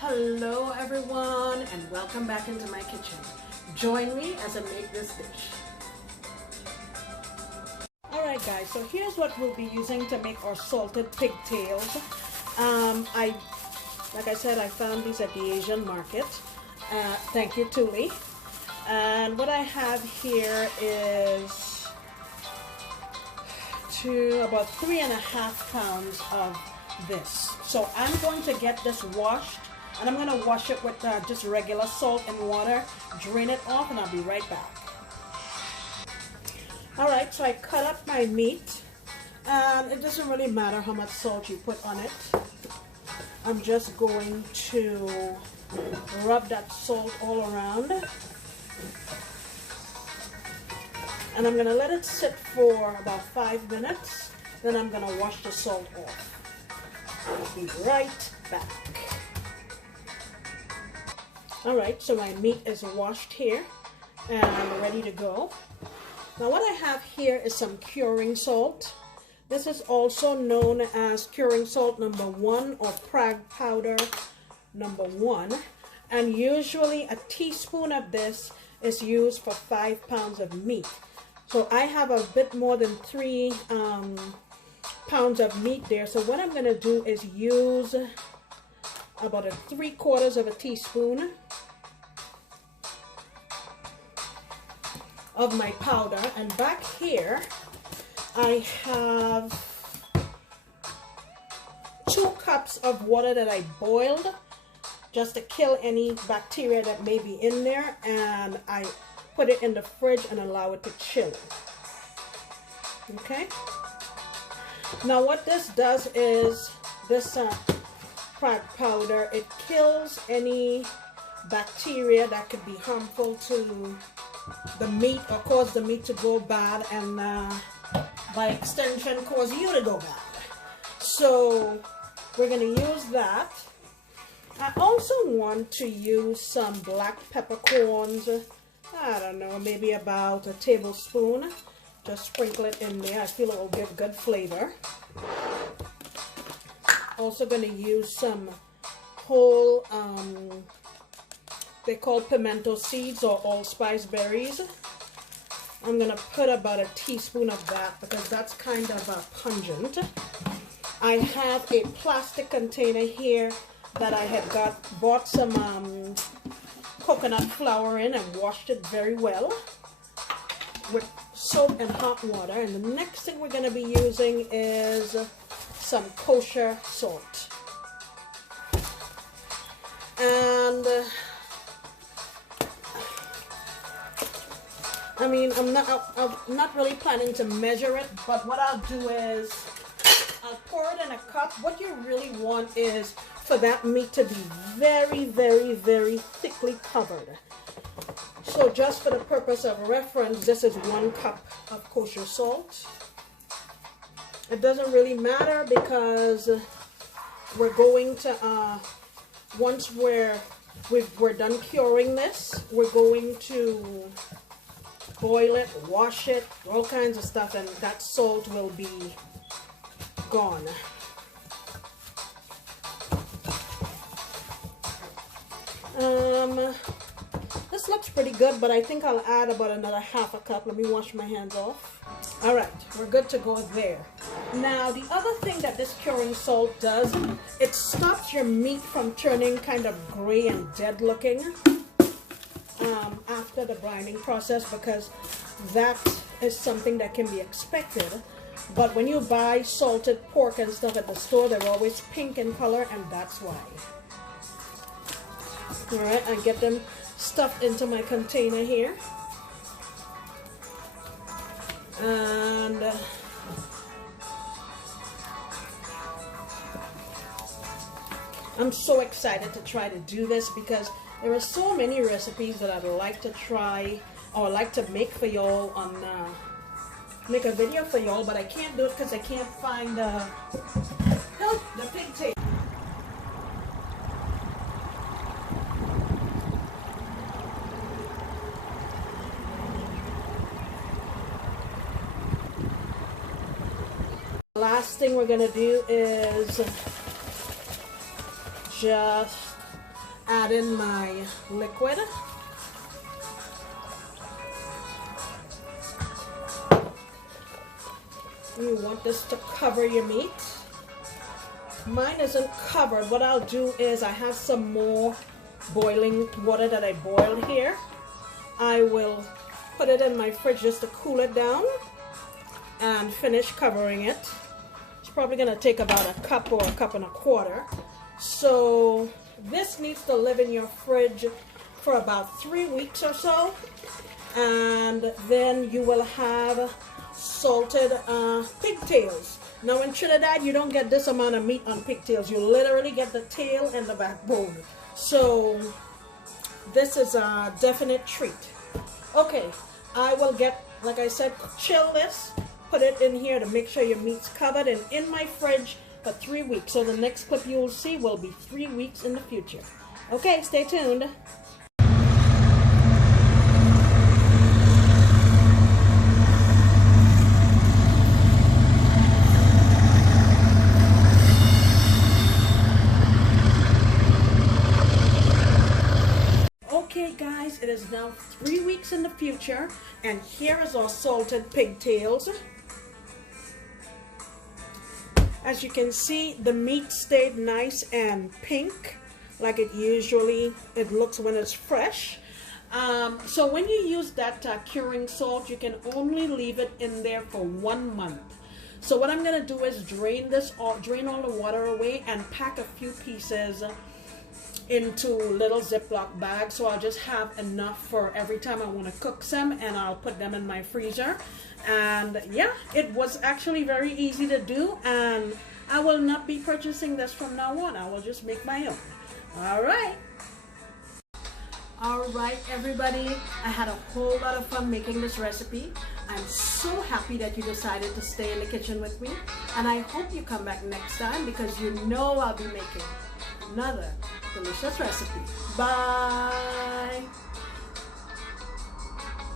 Hello everyone and welcome back into my kitchen. Join me as I make this dish. Alright guys, so here's what we'll be using to make our salted pigtails. Like I said, I found these at the Asian market. Thank you, Tuli. And what I have here is about 3.5 pounds of this. So I'm going to get this washed, and I'm going to wash it with just regular salt and water, drain it off, and I'll be right back. Alright, so I cut up my meat, and it doesn't really matter how much salt you put on it. I'm just going to rub that salt all around, and I'm going to let it sit for about 5 minutes. Then I'm going to wash the salt off. I'll be right back. Alright, so my meat is washed here and ready to go. Now what I have here is some curing salt. This is also known as curing salt number 1 or Prague powder number 1. And usually a teaspoon of this is used for 5 pounds of meat. So I have a bit more than 3 pounds of meat there. So what I'm going to do is use about 3/4 of a teaspoon of my powder. And back here I have 2 cups of water that I boiled just to kill any bacteria that may be in there, and I put it in the fridge and allow it to chill. Okay, now what this does is this Prague powder, it kills any bacteria that could be harmful to the meat or cause the meat to go bad, and by extension cause you to go bad. So we're going to use that. I also want to use some black peppercorns. I don't know, maybe about a tablespoon. Just sprinkle it in there. I feel it will give good flavor. Also going to use some whole, they call pimento seeds or allspice berries. I'm going to put about a teaspoon of that because that's kind of pungent. I have a plastic container here that I had bought some coconut flour in and washed it very well with soap and hot water. And the next thing we're going to be using is some kosher salt. And I mean, I'm not really planning to measure it, but what I'll do is I'll pour it in a cup. What you really want is for that meat to be very, very, very thickly covered. So just for the purpose of reference, this is 1 cup of kosher salt. It doesn't really matter because we're going to, once we're done curing this, we're going to boil it, wash it, all kinds of stuff, and that salt will be gone. This looks pretty good, but I think I'll add about another 1/2 cup. Let me wash my hands off. Alright, we're good to go there. Now, the other thing that this curing salt does, it stops your meat from turning kind of gray and dead looking after the brining process, because that is something that can be expected. But when you buy salted pork and stuff at the store, they're always pink in color, and that's why. Alright, I get them stuffed into my container here. And I'm so excited to try to do this because there are so many recipes that I'd like to try or like to make for y'all on make a video for y'all, but I can't do it because I can't find the pigtail. Last thing we're gonna do is just add in my liquid. You want this to cover your meat. Mine isn't covered. What I'll do is I have some more boiling water that I boiled here. I will put it in my fridge just to cool it down and finish covering it. It's probably going to take about a cup or a cup and a quarter. So this needs to live in your fridge for about 3 weeks or so, and then you will have salted pigtails. Now in Trinidad you don't get this amount of meat on pigtails. You literally get the tail and the backbone. So this is a definite treat. Okay, I will get, like I said, chill this, put it in here to make sure your meat's covered, and in my fridge for 3 weeks. So the next clip you will see will be 3 weeks in the future. Okay, stay tuned. Okay guys, it is now 3 weeks in the future, and here is our salted pigtails. As you can see, the meat stayed nice and pink like it looks when it's fresh. So when you use that curing salt, you can only leave it in there for 1 month. So what I'm gonna do is drain all the water away and pack a few pieces into little Ziploc bags, so I'll just have enough for every time I want to cook some, and I'll put them in my freezer. And yeah, it was actually very easy to do, and I will not be purchasing this from now on. I will just make my own. All right everybody, I had a whole lot of fun making this recipe. I'm so happy that you decided to stay in the kitchen with me, and I hope you come back next time, because you know I'll be making another delicious recipe. Bye.